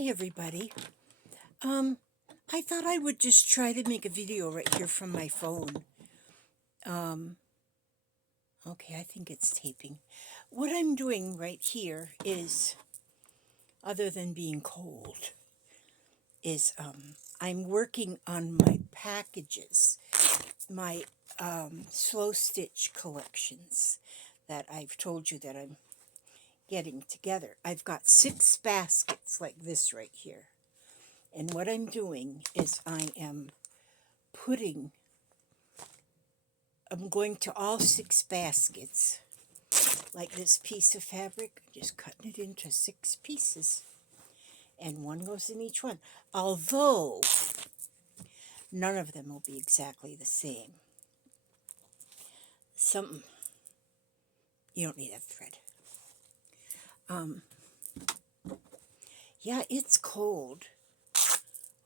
Hi everybody. I thought I would just try to make a video right here from my phone. Um, okay, I think it's taping. What I'm doing right here is, other than being cold, is I'm working on my packages, my slow stitch collections that I've told you that I'm getting together. I've got 6 baskets like this right here. And what I'm doing is I'm going to all 6 baskets, like this piece of fabric, just cutting it into 6 pieces, and one goes in each one, although none of them will be exactly the same. Some, you don't need that thread. Yeah, it's cold.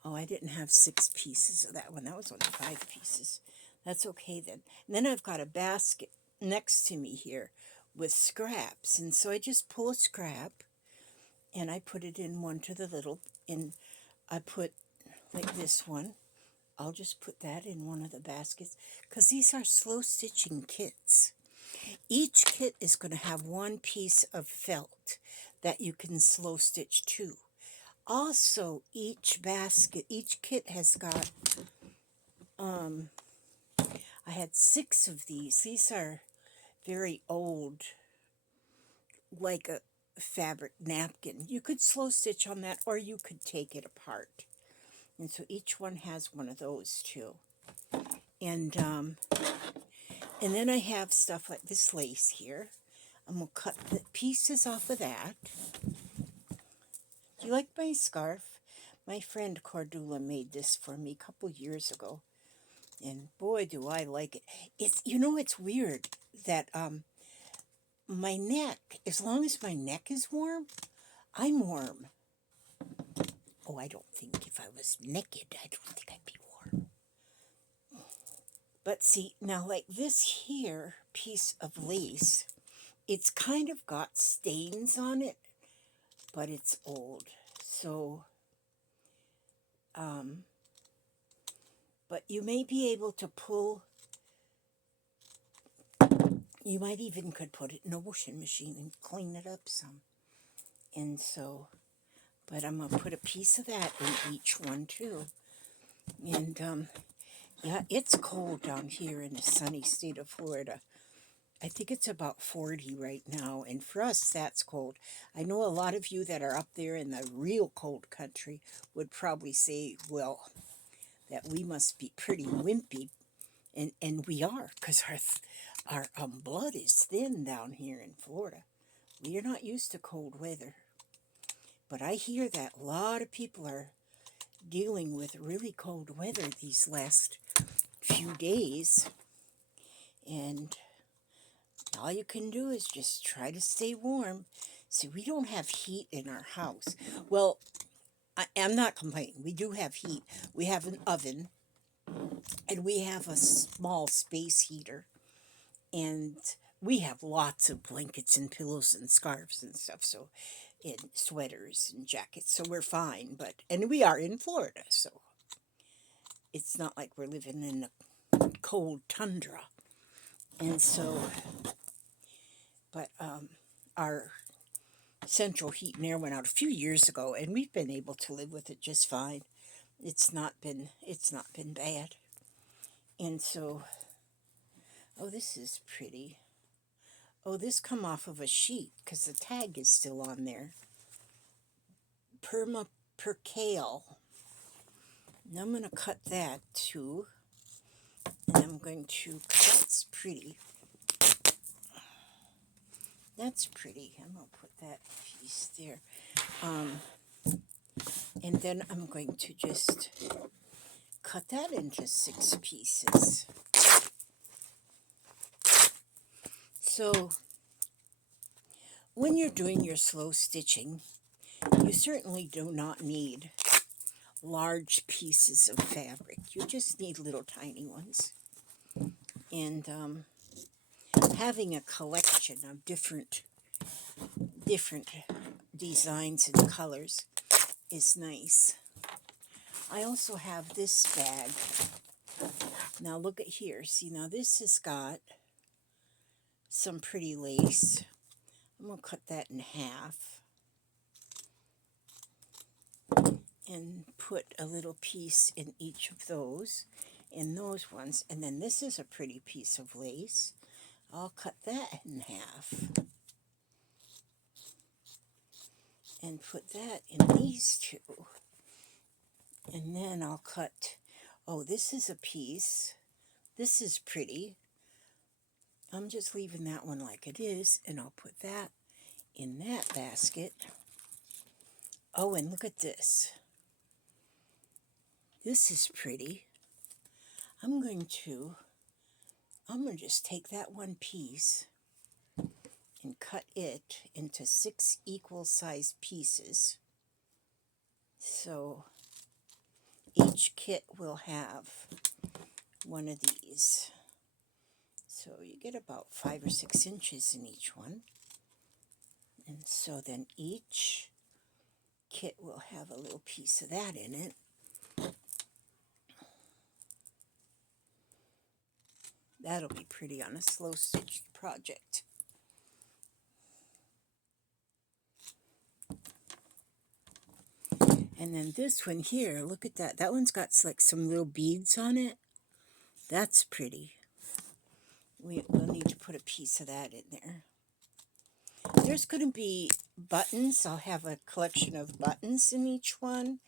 Oh, I didn't have 6 pieces of that one. That was only 5 pieces. That's okay then. And then I've got a basket next to me here with scraps. And so I just pull a scrap and I put it in one to the little, and I put like this one. I'll just put that in one of the baskets because these are slow stitching kits. Each kit is going to have one piece of felt that you can slow stitch to. Also, each kit has got, I had 6 of these. These are very old, like a fabric napkin. You could slow stitch on that, or you could take it apart. And so each one has one of those too. And then I have stuff like this lace here. I'm going to cut the pieces off of that. Do you like my scarf? My friend Cordula made this for me a couple years ago. And boy, do I like it. It's weird that my neck, as long as my neck is warm, I'm warm. Oh, I don't think if I was naked, I don't think I'd be warm. But see, now like this here piece of lace, it's kind of got stains on it, but it's old. So, but you may be able to pull, you might even could put it in a washing machine and clean it up some. And so, but I'm going to put a piece of that in each one too. And yeah, it's cold down here in the sunny state of Florida. I think it's about 40 right now, and for us, that's cold. I know a lot of you that are up there in the real cold country would probably say, well, that we must be pretty wimpy, and we are, because our blood is thin down here in Florida. We are not used to cold weather, but I hear that a lot of people are dealing with really cold weather these last few days, and all you can do is just try to stay warm. See, we don't have heat in our house. Well, I'm not complaining. We do have heat. We have an oven, and we have a small space heater, and we have lots of blankets and pillows and scarves and stuff, so, and sweaters and jackets, so we're fine. And we are in Florida, so it's not like we're living in the cold tundra. And so, but our central heat and air went out a few years ago, and we've been able to live with it just fine. It's not been bad. And so, oh, this is pretty. Oh, this come off of a sheet because the tag is still on there. Percale. Now I'm going to cut that too. And I'm going to, that's pretty. That's pretty. I'm going to put that piece there. And then I'm going to just cut that into 6 pieces. So when you're doing your slow stitching, you certainly do not need large pieces of fabric. You just need little tiny ones. And having a collection of different designs and colors is nice. I also have this bag. Now look at here. See, now this has got some pretty lace. I'm going to cut that in half and put a little piece in each of those, in those ones. And then this is a pretty piece of lace. I'll cut that in half and put that in these two. And then I'll cut, oh, this is a piece. This is pretty. I'm just leaving that one like it is, and I'll put that in that basket. Oh, and look at this. This is pretty. I'm going to just take that one piece and cut it into 6 equal sized pieces. So each kit will have one of these. So you get about 5 or 6 inches in each one. And so then each kit will have a little piece of that in it. That'll be pretty on a slow stitch project. And then this one here, look at that. That one's got like some little beads on it. That's pretty. We'll need to put a piece of that in there. There's going to be buttons. I'll have a collection of buttons in each one.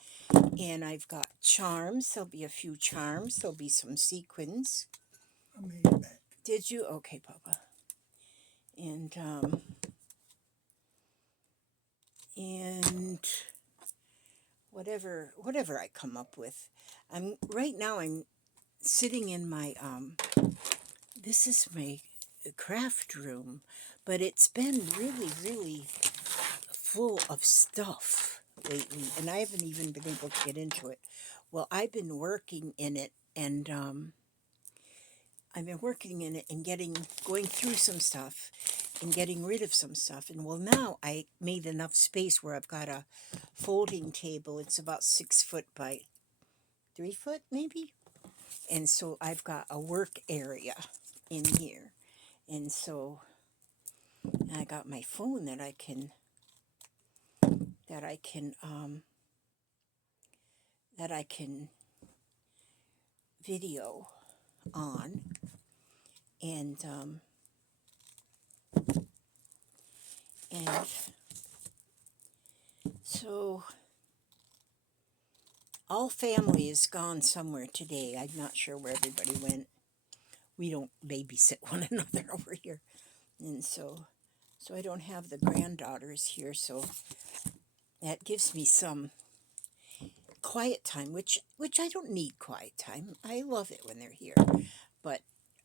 And I've got charms. There'll be a few charms. There'll be some sequins. I made it back. Did you? Okay, Papa. And whatever I come up with. Right now I'm sitting in my this is my craft room, but it's been really full of stuff lately, and I haven't even been able to get into it. Well, I've been working in it, and going through some stuff and getting rid of some stuff. And well, now I made enough space where I've got a folding table. It's about 6 foot by 3 foot, maybe. And so I've got a work area in here. And so I got my phone that I can video on. And so all family is gone somewhere today. I'm not sure where everybody went. We don't babysit one another over here. And so I don't have the granddaughters here, so that gives me some quiet time, which I don't need quiet time. I love it when they're here. But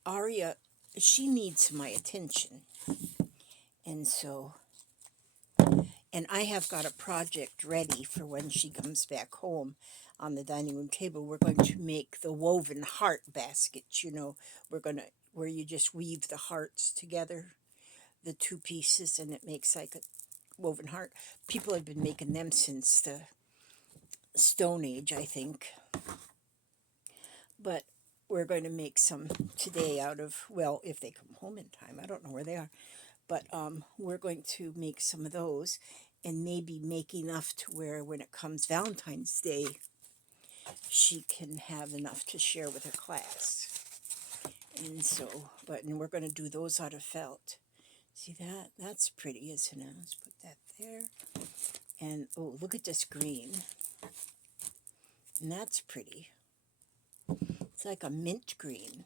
Aria, she needs my attention. And so, and I have got a project ready for when she comes back home on the dining room table. We're going to make the woven heart baskets, where you just weave the hearts together, the 2 pieces, and it makes like a woven heart. People have been making them since the Stone Age, I think. But we're going to make some today out of, well, if they come home in time. I don't know where they are. But we're going to make some of those and maybe make enough to where when it comes Valentine's Day, she can have enough to share with her class. And so, and we're going to do those out of felt. See that? That's pretty, isn't it? Let's put that there. And, oh, look at this green. And that's pretty. It's like a mint green.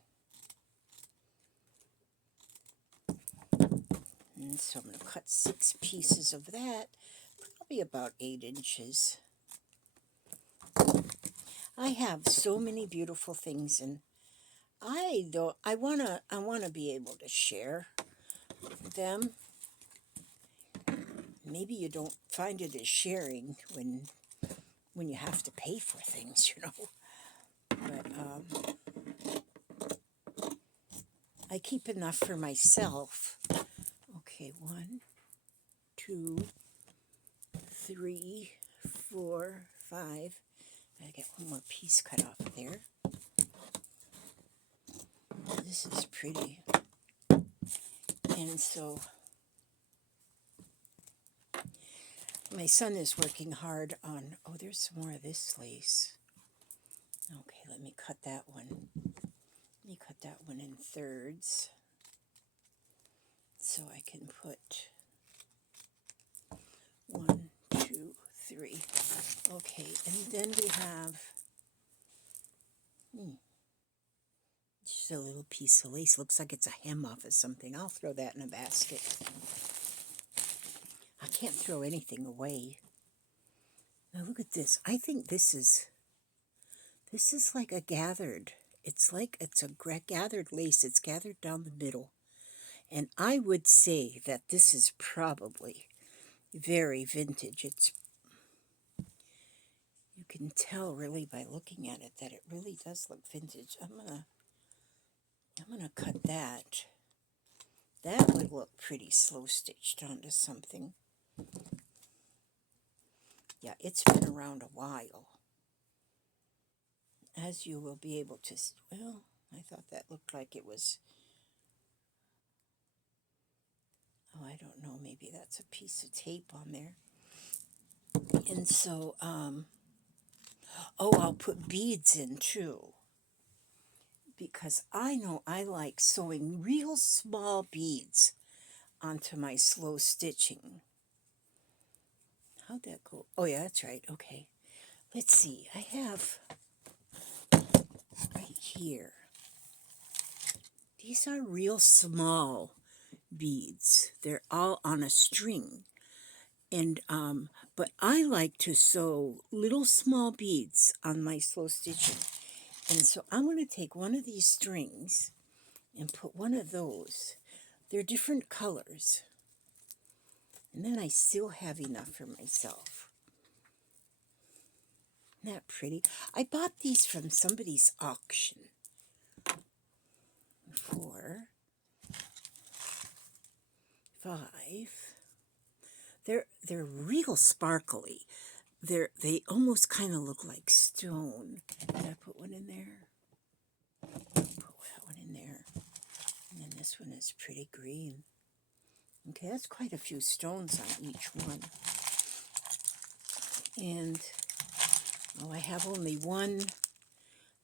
And so I'm going to cut 6 pieces of that, probably about 8 inches. I have so many beautiful things, and I want to be able to share them. Maybe you don't find it as sharing when you have to pay for things, But I keep enough for myself. Okay, 1, 2, 3, 4, 5. I get one more piece cut off there. This is pretty. And so my son is working hard on, oh, there's some more of this lace. Okay, let me cut that one. Let me cut that one in thirds so I can put 1, 2, 3. Okay, and then we have just a little piece of lace. Looks like it's a hem off of something. I'll throw that in a basket. I can't throw anything away. Now look at this. I think this is like a gathered. It's like it's a gathered lace. It's gathered down the middle. And I would say that this is probably very vintage. You can tell really by looking at it that it really does look vintage. I'm gonna cut that. That would look pretty slow stitched onto something. Yeah, it's been around a while. As you will be able to, well, I thought that looked like it was, oh, I don't know, maybe that's a piece of tape on there. And so, oh, I'll put beads in too, because I know I like sewing real small beads onto my slow stitching. How'd that go? Oh, yeah, that's right. Okay. Let's see. I have right here. These are real small beads. They're all on a string. And, but I like to sew little small beads on my slow stitching. And so I'm going to take one of these strings and put one of those. They're different colors. And then I still have enough for myself. Isn't that pretty? I bought these from somebody's auction. 4, 5. They're real sparkly. They almost kind of look like stone. Did I put one in there? Put that one in there. And then this one is pretty green. Okay, that's quite a few stones on each one. And, oh, I have only one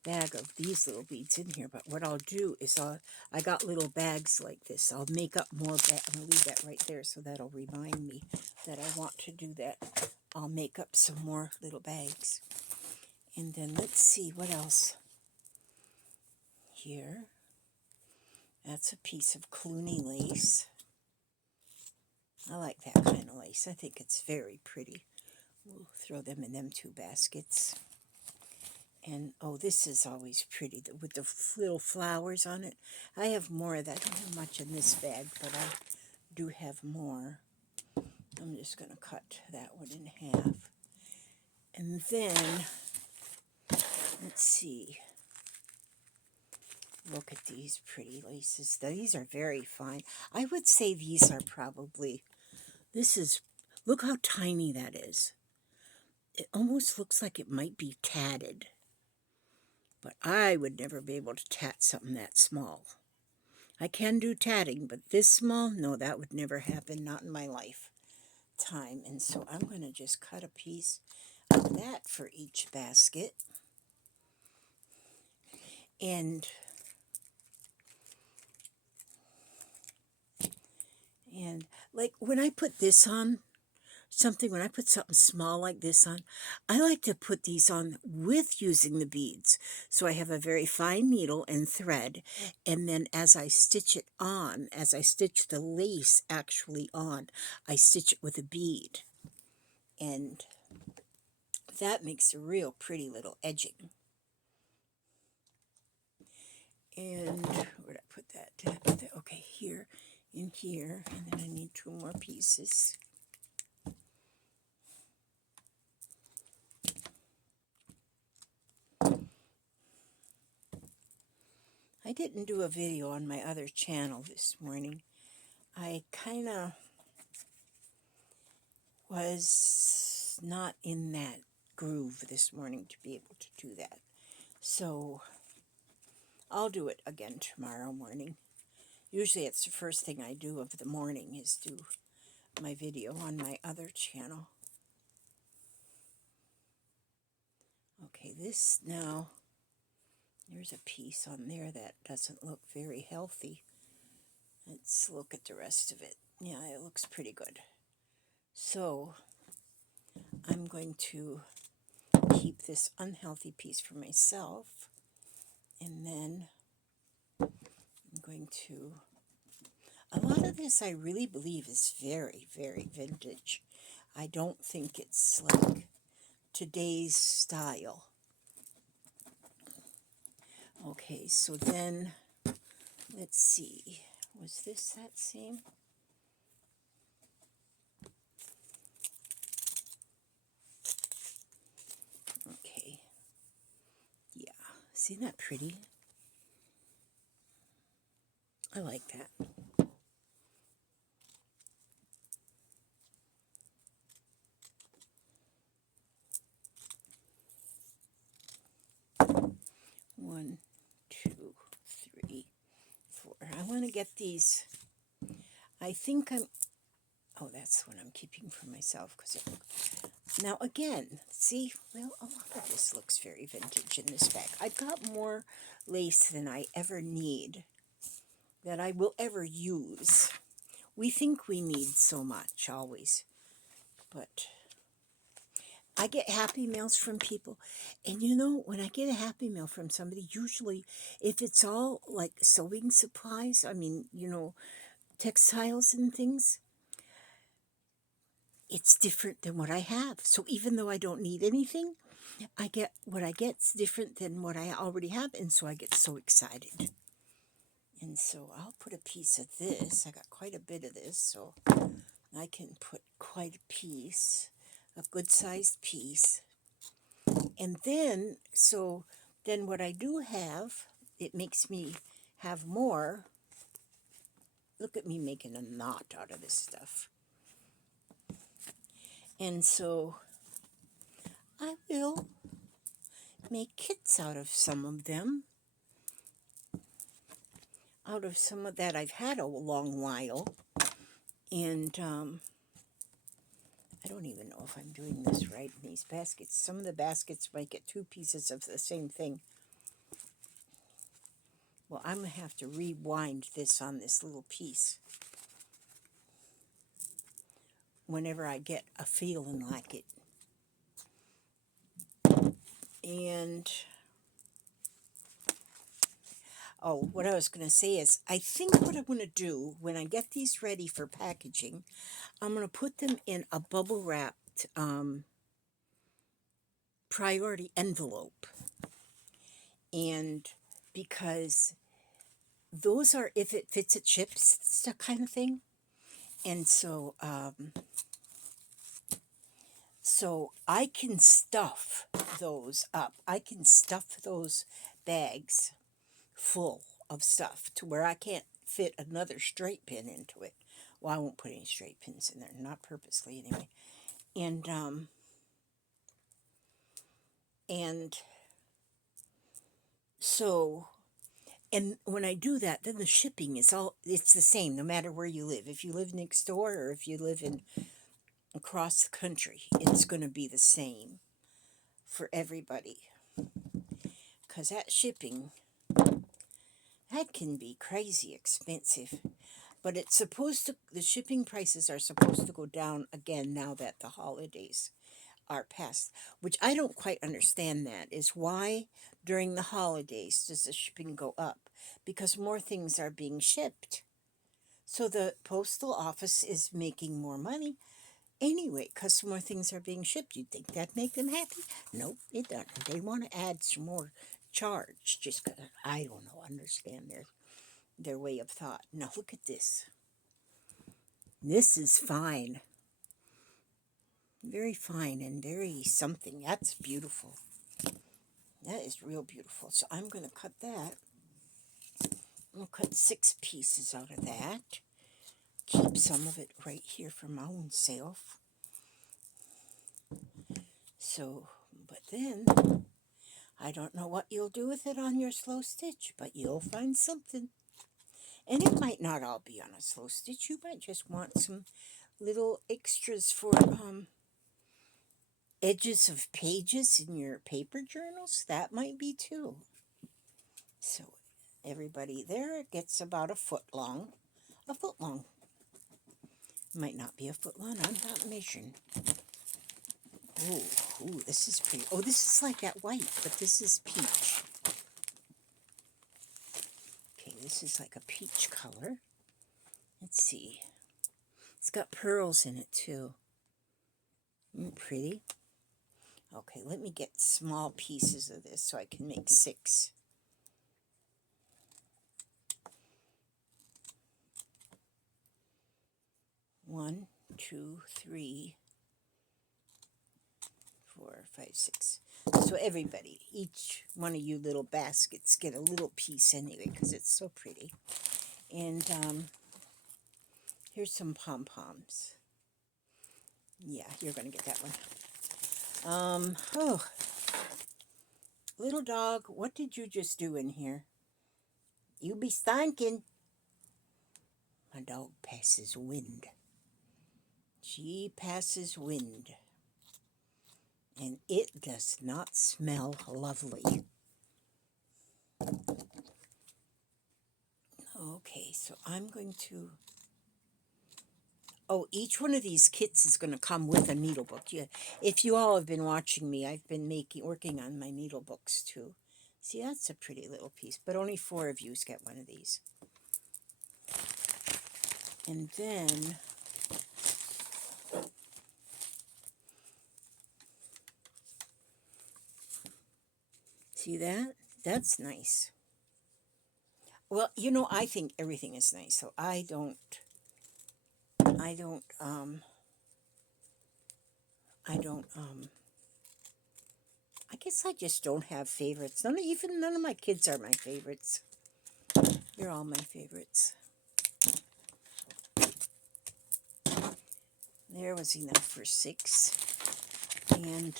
bag of these little beads in here, but what I'll do is I got little bags like this. I'll make up more bags. I'm going to leave that right there so that'll remind me that I want to do that. I'll make up some more little bags. And then let's see what else. Here, that's a piece of Clooney lace. I like that kind of lace. I think it's very pretty. We'll throw them in them 2 baskets. And, oh, this is always pretty with the little flowers on it. I have more of that. I don't have much in this bag, but I do have more. I'm just going to cut that one in half. And then, let's see. Look at these pretty laces. These are very fine. I would say these are probably, look how tiny that is. It almost looks like it might be tatted. But I would never be able to tat something that small. I can do tatting, but this small, no, that would never happen, not in my lifetime. And so I'm going to just cut a piece of that for each basket. And like when I put this on, when I put something small like this on, I like to put these on with using the beads. So I have a very fine needle and thread, and then as I stitch it on, as I stitch the lace actually on, I stitch it with a bead. And that makes a real pretty little edging. And where did I put that? Did I put that? Okay, here, in here, and then I need 2 more pieces. I didn't do a video on my other channel this morning. I kind of was just not in that groove this morning to be able to do that. So I'll do it again tomorrow morning. Usually it's the first thing I do of the morning is do my video on my other channel. Okay, this now, there's a piece on there that doesn't look very healthy. Let's look at the rest of it. Yeah, it looks pretty good. So I'm going to keep this unhealthy piece for myself, and then I'm going to, a lot of this I really believe is very, very vintage. I don't think it's like today's style. Okay, so then, let's see, was this that same? Okay, yeah, see that pretty? I like that. One, two, three, four. I want to get these. I think I'm. Oh, that's what I'm keeping for myself. Now again, see, well, a lot of this looks very vintage in this bag. I've got more lace than I ever need, that I will ever use. We think we need so much always, but I get happy mails from people, and you know, when I get a happy mail from somebody, usually if it's all like sewing supplies, I mean, you know, textiles and things, it's different than what I have. So even though I don't need anything, I get what I get's different than what I already have, and so I get so excited. And so I'll put a piece of this. I got quite a bit of this, so I can put quite a piece, a good-sized piece. And then, so then what I do have, it makes me have more. Look at me making a knot out of this stuff. And so I will make kits out of some of them. Out of some of that I've had a long while. And I don't even know if I'm doing this right in these baskets. Some of the baskets might get two pieces of the same thing. Well, I'm going to have to rewind this on this little piece whenever I get a feeling like it. And, oh, what I was going to say is, I think what I'm going to do when I get these ready for packaging, I'm going to put them in a bubble wrapped priority envelope. And because those are, if it fits, it ships, stuff kind of thing. And so, so I can stuff those up. I can stuff those bags full of stuff to where I can't fit another straight pin into it. Well, I won't put any straight pins in there, not purposely anyway. And so, and when I do that, then the shipping is all, it's the same no matter where you live. If you live next door or if you live in across the country, it's going to be the same for everybody. Because that shipping, that can be crazy expensive. But it's supposed to, the shipping prices are supposed to go down again now that the holidays are past, which I don't quite understand. That is why during the holidays does the shipping go up? Because more things are being shipped. So the postal office is making more money anyway, because more things are being shipped. You'd think that'd make them happy? Nope, it doesn't. They want to add some more charge, just because, I don't know, understand their way of thought. Now look at this. This is fine. Very fine and very something. That's beautiful. That is real beautiful. So I'm going to cut that. I'll cut 6 pieces out of that. Keep some of it right here for my own self. So, but then, I don't know what you'll do with it on your slow stitch, but you'll find something. And it might not all be on a slow stitch. You might just want some little extras for edges of pages in your paper journals. That might be too. So everybody there gets about a foot long. A foot long. Might not be a foot long. I'm not measuring. Oh, ooh, this is pretty. Oh, this is like that white, but this is peach. Okay, this is like a peach color. Let's see. It's got pearls in it too. Pretty. Okay, let me get small pieces of this so I can make 6. One, 2, 3, 4, 5, 6. So everybody, each one of you little baskets get a little piece anyway because it's so pretty. And here's some pom-poms. Yeah, you're going to get that one. Oh, little dog, what did you just do in here? You be stinking. My dog passes wind. She passes wind. And it does not smell lovely. Okay, so I'm going to... Oh, each one of these kits is going to come with a needle book. Yeah, if you all have been watching me, I've been working on my needle books too. See, that's a pretty little piece, but only 4 of you get one of these. And then... See that? That's nice. Well, you know, I think everything is nice, so I guess I just don't have favorites. None of my kids are my favorites. They're all my favorites. There was enough for 6. And,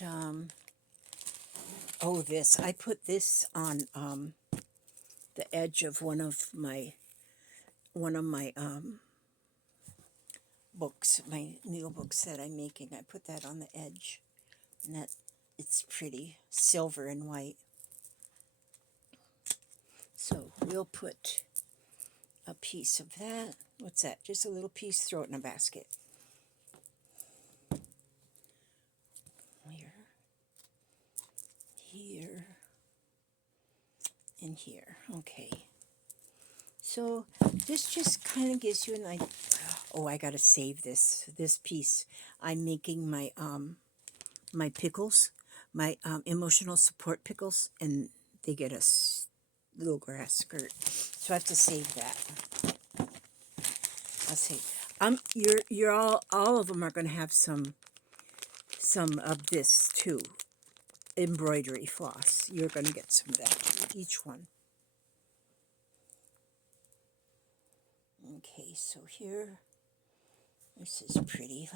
oh, this. I put this on, the edge of one of my books, my needle books that I'm making. I put that on the edge. And that, it's pretty. Silver and white. So we'll put a piece of that. What's that? Just a little piece. Throw it in a basket. Here, and here. Okay. So this just kind of gives you an idea. Oh, I gotta save this piece. I'm making my my pickles, my emotional support pickles, and they get a little grass skirt. So I have to save that. I'll save. You're all of them are gonna have some of this too. Embroidery floss. You're going to get some of that, each one. Okay, so here, this is pretty.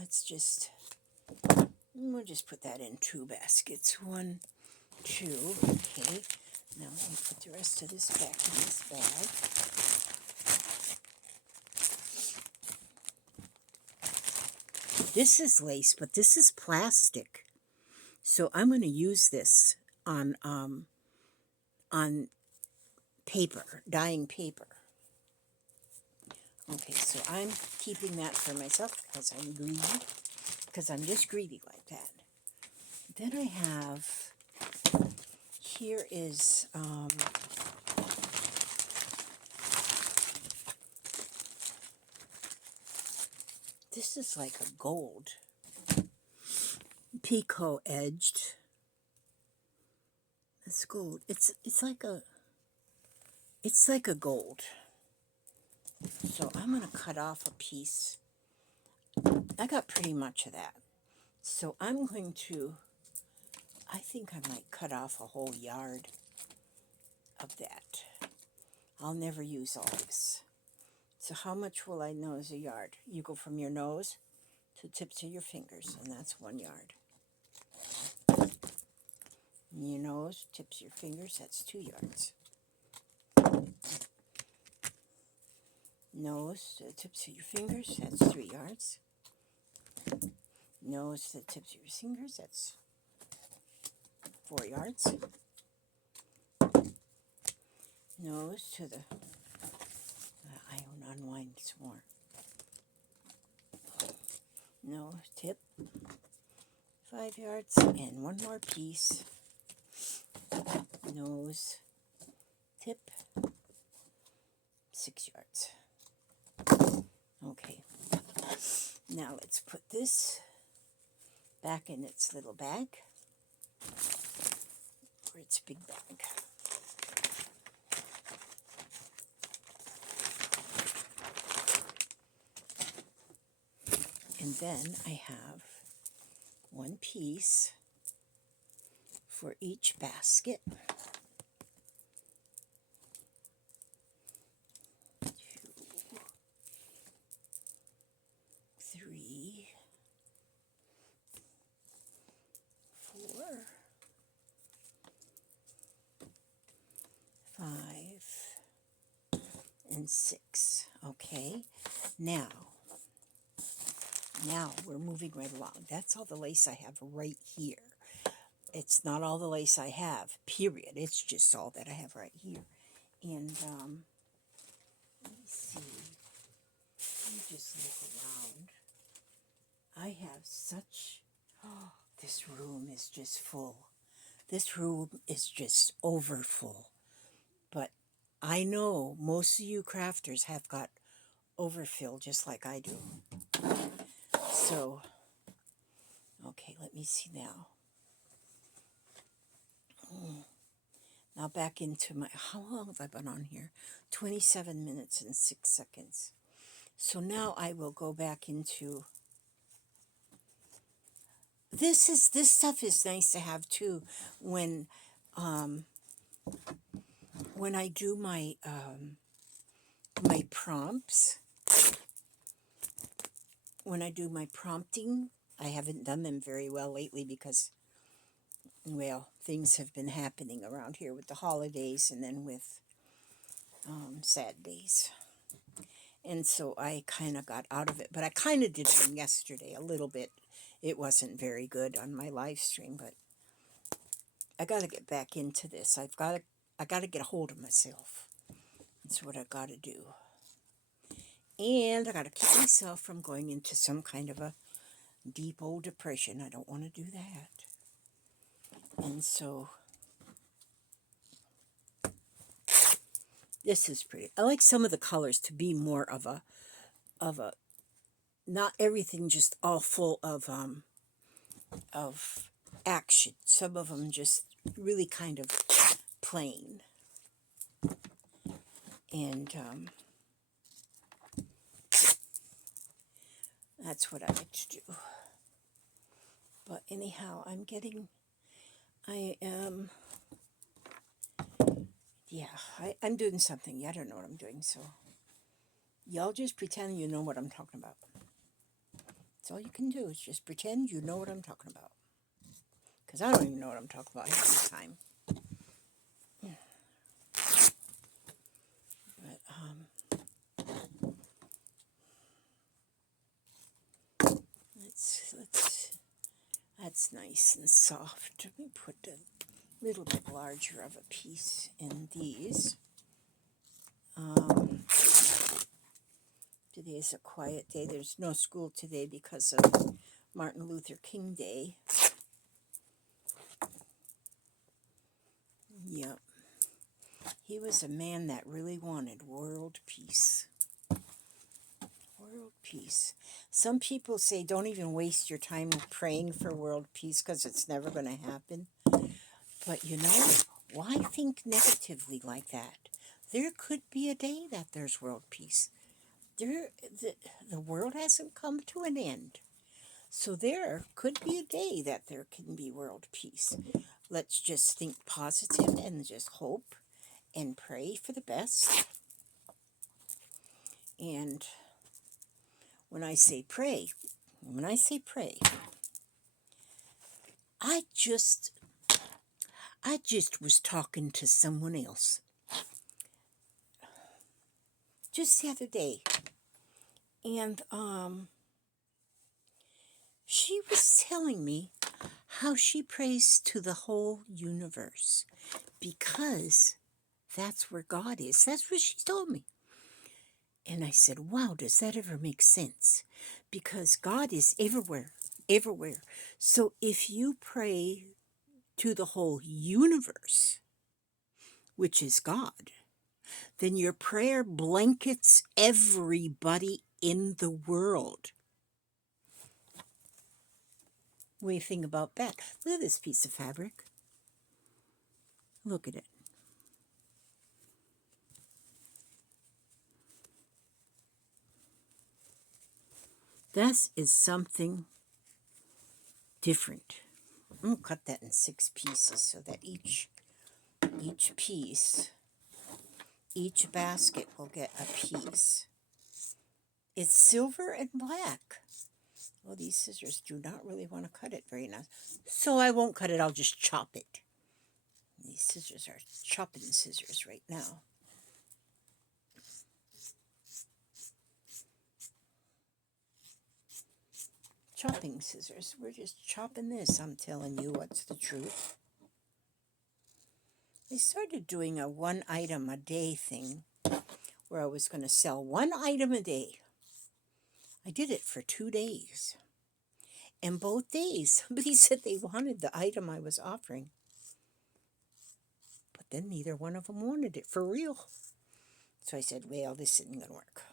We'll just put that in 2 baskets. 1, 2, okay. Now let me put the rest of this back in this bag. This is lace, but this is plastic. So I'm going to use this on paper, dyeing paper. Okay, so I'm keeping that for myself because I'm greedy. Because I'm just greedy like that. Then I have, here is, this is like a gold. Picot edged. It's gold. It's like a gold. So I'm going to cut off a piece. I got pretty much of that. So I'm going to, I think I might cut off a whole yard of that. I'll never use all this. So how much will I know is a yard? You go from your nose to the tips of your fingers, and that's 1 yard. Your nose, tips of your fingers, that's 2 yards. Nose, the tips of your fingers, that's 3 yards. Nose, the tips of your fingers, that's 4 yards. Nose to the, I will unwind some more. Nose, tip, 5 yards, and one more piece. Nose, tip, 6 yards. Okay, now let's put this back in its little bag, or its big bag. And then I have one piece for each basket. 2, 3, 4, 5, and 6. Okay, now we're moving right along. That's all the lace I have right here. It's not all the lace I have, period. It's just all that I have right here. And let me see. Let me just look around. I have such, oh, this room is just full. This room is just over full. But I know most of you crafters have got overfill just like I do. So, okay, let me see now. Now back into my, how long have I been on here? 27 minutes and 6 seconds. So now I will go back into, this stuff is nice to have too when I do my my prompts. When I do my prompting, I haven't done them very well lately because, well, things have been happening around here with the holidays and then with sad days. And so I kind of got out of it. But I kind of did them yesterday a little bit. It wasn't very good on my live stream, but I got to get back into this. I got to get a hold of myself. That's what I got to do. And I got to keep myself from going into some kind of a deep old depression. I don't want to do that. And so this is pretty. I like some of the colors to be more of a not everything just all full of action. Some of them just really kind of plain. And that's what I like to do. But anyhow, I'm doing something. I don't know what I'm doing, so y'all just pretend you know what I'm talking about. That's all you can do is just pretend you know what I'm talking about. Because I don't even know what I'm talking about half the time. But that's nice and soft. Let me put a little bit larger of a piece in these. Today is a quiet day. There's no school today because of Martin Luther King Day. Yep. He was a man that really wanted world peace. World peace. Some people say don't even waste your time praying for world peace because it's never going to happen. But you know, why think negatively like that? There could be a day that there's world peace. The world hasn't come to an end. So there could be a day that there can be world peace. Let's just think positive and just hope and pray for the best. And when I say pray, I just was talking to someone else just the other day, and she was telling me how she prays to the whole universe because that's where God is. That's what she told me. And I said, wow, does that ever make sense? Because God is everywhere, everywhere. So if you pray to the whole universe, which is God, then your prayer blankets everybody in the world. What do you think about that? Look at this piece of fabric. Look at it. This is something different. I'm going to cut that in 6 pieces so that each piece, each basket will get a piece. It's silver and black. Well, these scissors do not really want to cut it very nice. So I won't cut it, I'll just chop it. These scissors are chopping scissors right now. Chopping scissors. We're just chopping this, I'm telling you what's the truth. I started doing a 1 item a day thing where I was going to sell 1 item a day. I did it for 2 days. And both days, somebody said they wanted the item I was offering. But then neither one of them wanted it for real. So I said, well, this isn't going to work.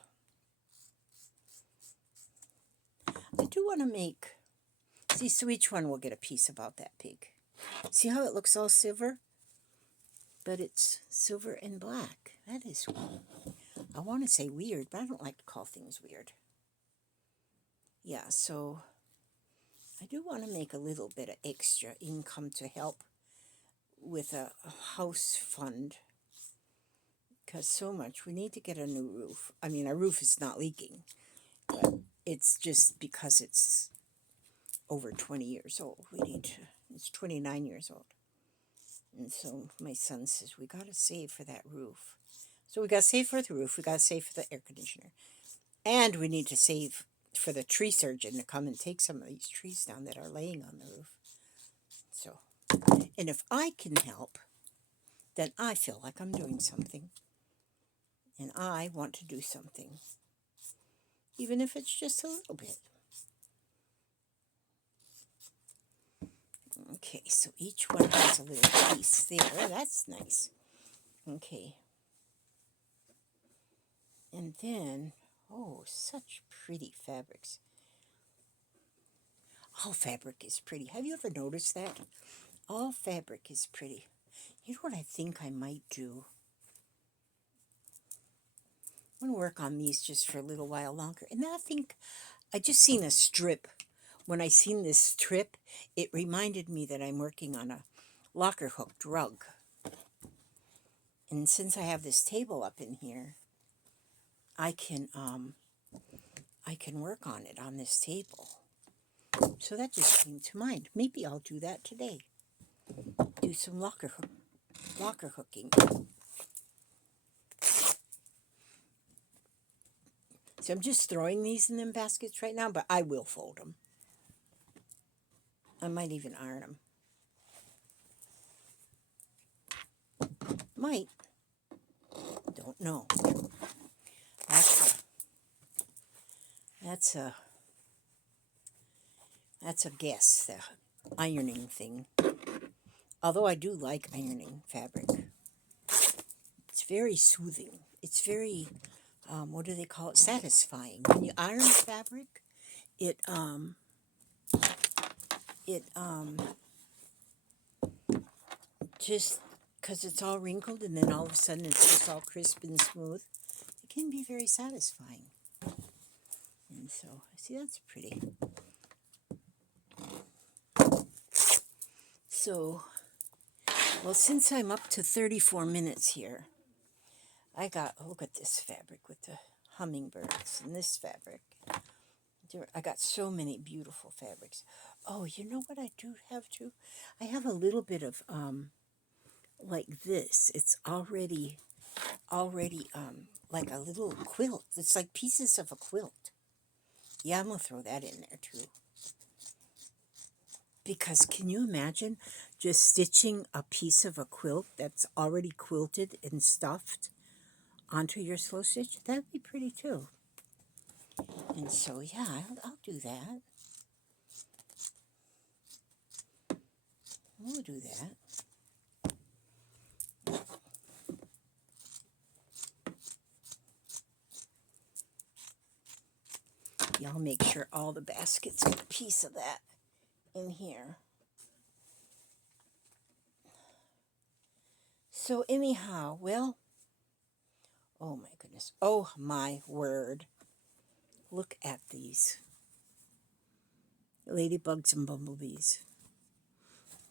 I do want to make, see, so each one will get a piece about that big. See how it looks all silver? But it's silver and black. That is, I want to say weird, but I don't like to call things weird. Yeah, so I do want to make a little bit of extra income to help with a house fund. Because so much, we need to get a new roof. I mean, our roof is not leaking, but it's just because it's over 20 years old. It's 29 years old. And so my son says, we got to save for that roof. So we got to save for the roof. We got to save for the air conditioner. And we need to save for the tree surgeon to come and take some of these trees down that are laying on the roof. So, and if I can help, then I feel like I'm doing something. And I want to do something. Even if it's just a little bit. Okay, so each one has a little piece there. That's nice. Okay. And then, oh, such pretty fabrics. All fabric is pretty. Have you ever noticed that? All fabric is pretty. You know what I think I might do? I'm going to work on these just for a little while longer. And then I think I just seen a strip. When I seen this strip, it reminded me that I'm working on a locker hooked rug. And since I have this table up in here, I can work on it on this table. So that just came to mind. Maybe I'll do that today. Do some locker hooking. So I'm just throwing these in them baskets right now, but I will fold them. I might even iron them. Might. Don't know. That's a guess, the ironing thing. Although I do like ironing fabric. It's very soothing. It's very, what do they call it? Satisfying. When you iron fabric, it just, because it's all wrinkled and then all of a sudden it's just all crisp and smooth, it can be very satisfying. And so, see, that's pretty. So, well, since I'm up to 34 minutes here, look at this fabric with the hummingbirds and this fabric. I got so many beautiful fabrics. Oh, you know what I do have too? I have a little bit of like this. It's already like a little quilt. It's like pieces of a quilt. Yeah, I'm gonna throw that in there too. Because can you imagine just stitching a piece of a quilt that's already quilted and stuffed onto your slow stitch? That'd be pretty too. And so, yeah, I'll do that. We'll do that. Yeah, I'll make sure all the baskets get a piece of that in here. So anyhow, well, oh my goodness. Oh my word. Look at these. Ladybugs and bumblebees.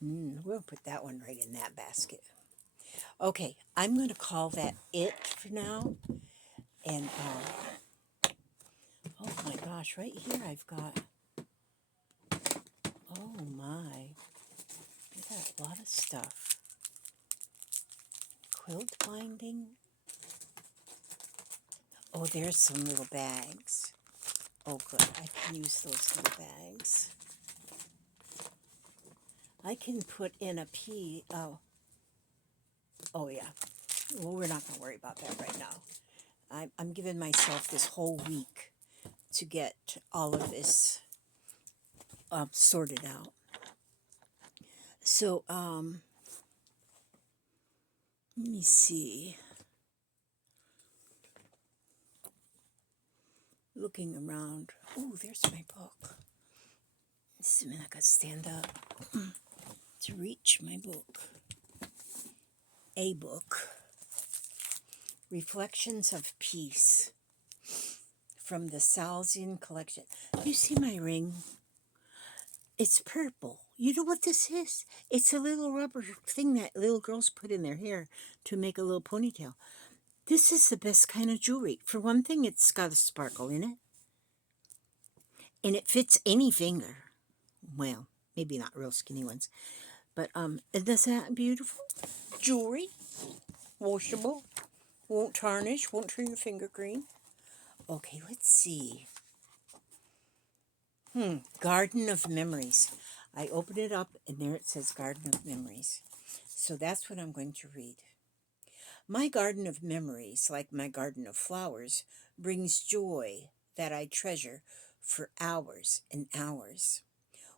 We'll put that one right in that basket. Okay, I'm going to call that it for now. And, oh my gosh, right here I've got, oh my, I got a lot of stuff. Quilt binding. Oh, there's some little bags. Oh, good. I can use those little bags. I can put in a pea. Oh, yeah. Well, we're not going to worry about that right now. I'm giving myself this whole week to get all of this sorted out. So, let me see. Looking around. Oh, there's my book. Just a minute, I gotta stand up to reach my book. A book. Reflections of Peace from the Salesian collection. You see my ring? It's purple. You know what this is? It's a little rubber thing that little girls put in their hair to make a little ponytail. This is the best kind of jewelry. For one thing, it's got a sparkle in it. And it fits any finger. Well, maybe not real skinny ones. But isn't that beautiful? Jewelry. Washable. Won't tarnish. Won't turn your finger green. Okay, let's see. Garden of Memories. I open it up and there it says Garden of Memories. So that's what I'm going to read. My garden of memories, like my garden of flowers, brings joy that I treasure for hours and hours.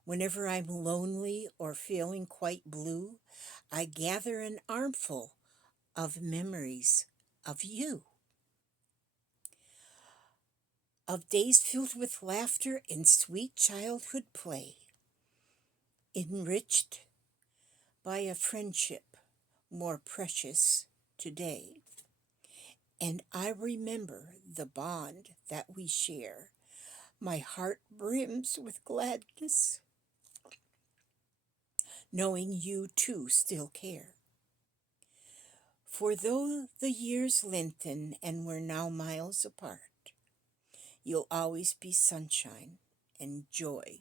Whenever I'm lonely or feeling quite blue, I gather an armful of memories of you. Of days filled with laughter and sweet childhood play, enriched by a friendship more precious today. And I remember the bond that we share. My heart brims with gladness, knowing you too still care. For though the years lengthen and we're now miles apart, you'll always be sunshine and joy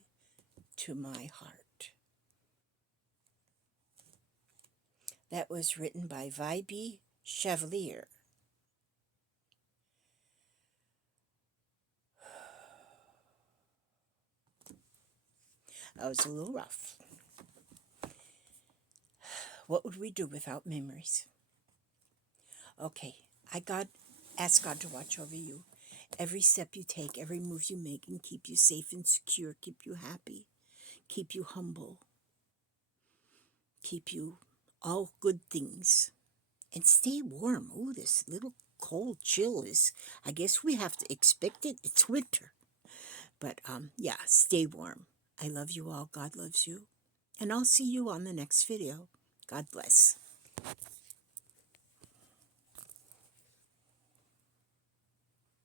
to my heart. That was written by Vibe Chevalier. That was a little rough. What would we do without memories? Okay, ask God to watch over you. Every step you take, every move you make, and keep you safe and secure, keep you happy, keep you humble, keep you all good things, and stay warm. Oh, this little cold chill is, I guess we have to expect it. It's winter. But yeah, stay warm. I love you all. God loves you. And I'll see you on the next video. God bless.